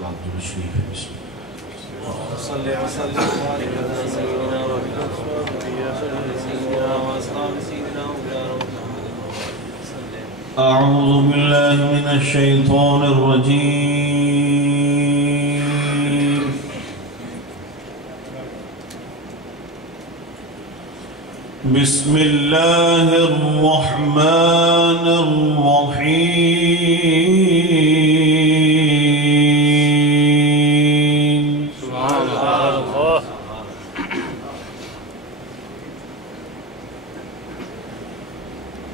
بعد الشريف. بسم الله. صل وسلم وبارك على سيدنا محمد سيدنا واصحاب سيدنا أعوذ بالله من الشيطان الرجيم. بسم الله الرحمن الرحيم. سبحان الله.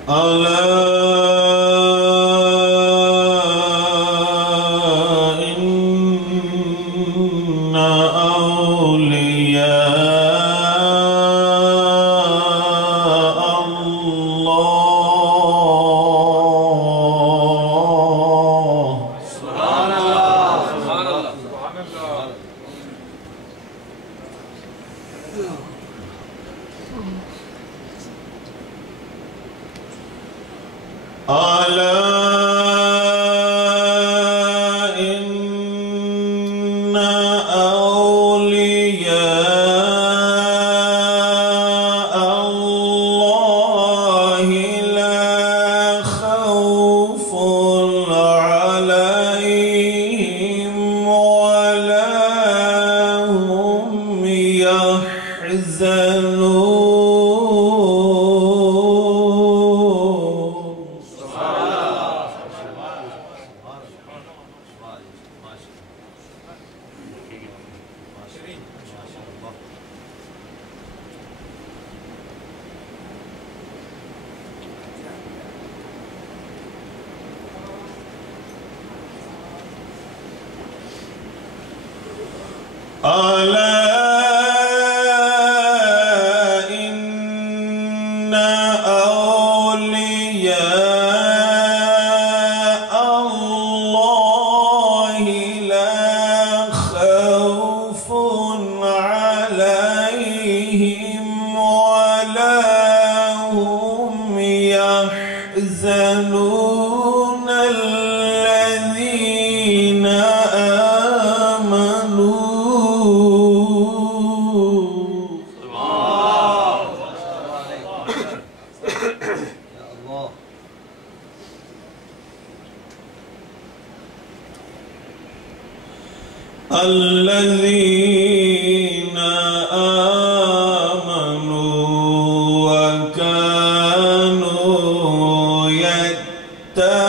ألا إن أولياء الله. سبحان الله. سبحان الله. ألا إن أولياء الله لا خوف عليهم ولا هم يحزنون. ألا إن أولياء الله لا خوف عليهم ولا هم يحزنون الذين آمنوا. الذين آمنوا وكانوا يتقون.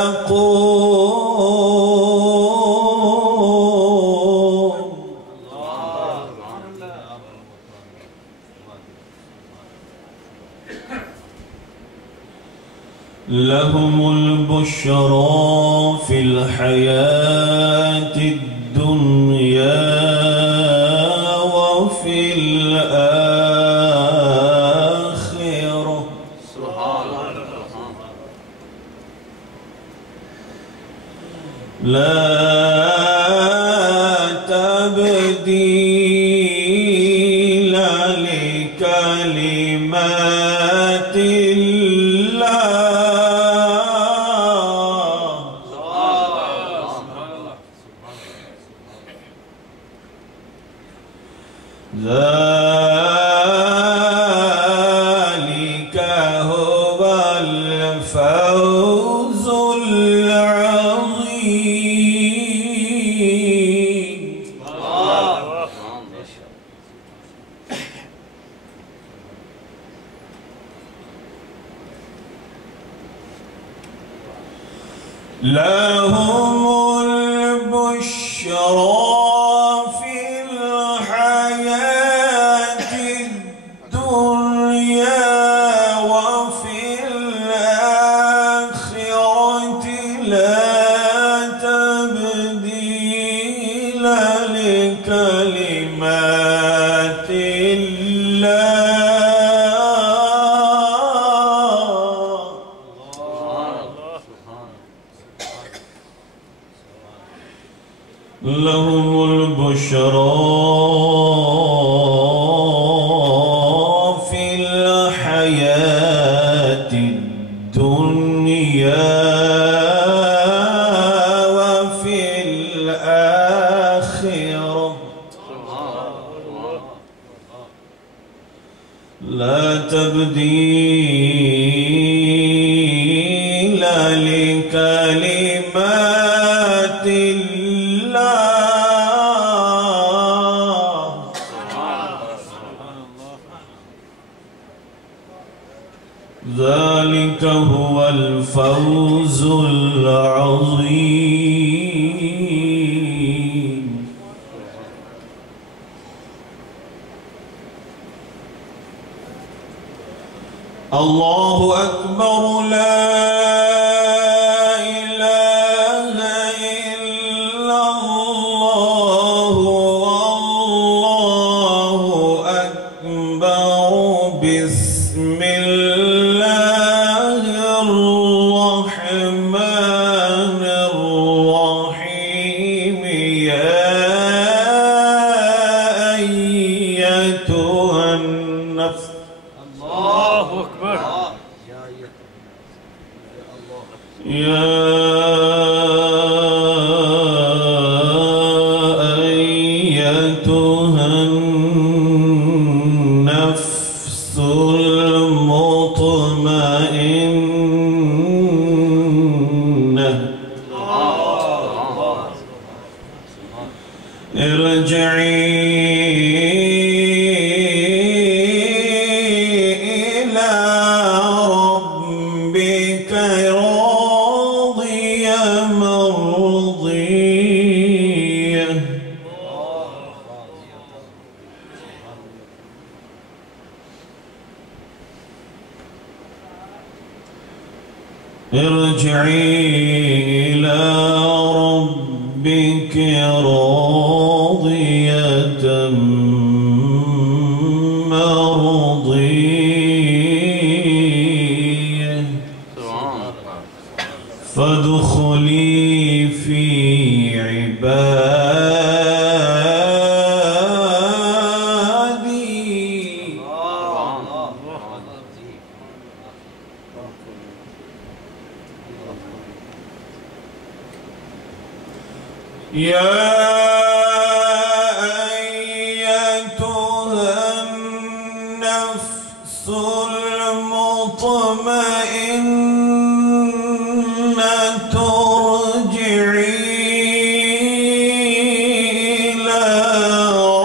لهم البشرى في الحياة الدنيا وفي الآخرة. سبحان الله. لا تبديل لكلمات الله. ذلك هو الفوز العظيم. لهم البشرى في الحياة الدنيا وفي الآخرة لا تبديل لكلمات الله. لهم البشرى في الحياة الدنيا وفي الآخرة الآخرة لا تبديل لكلمات الله ذلك هو الفوز العظيم. الله أكبر لا إله إلا الله والله أكبر بسم الله الرحمن الرحيم يا أيتها النفس الله أكبر يا أيتها النفس المطمئنة ارجعي إلى ربك راضية مرضية ارجعي إلى ربك راضية مرضية فادخلي في عبادي يا أيتها النفس المطمئنة ارجعي إلى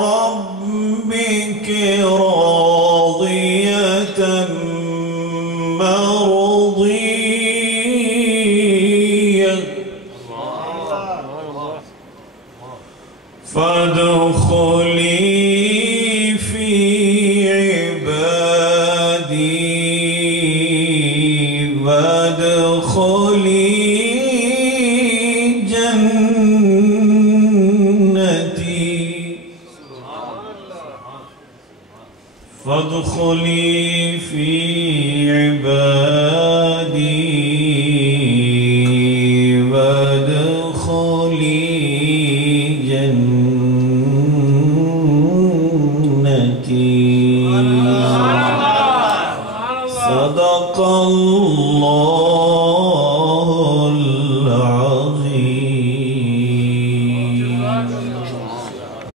ربك راضية مرضية فادخلي في عبادي وادخلي جنتي فادخلي في عبادي وادخلي جنتي صدق الله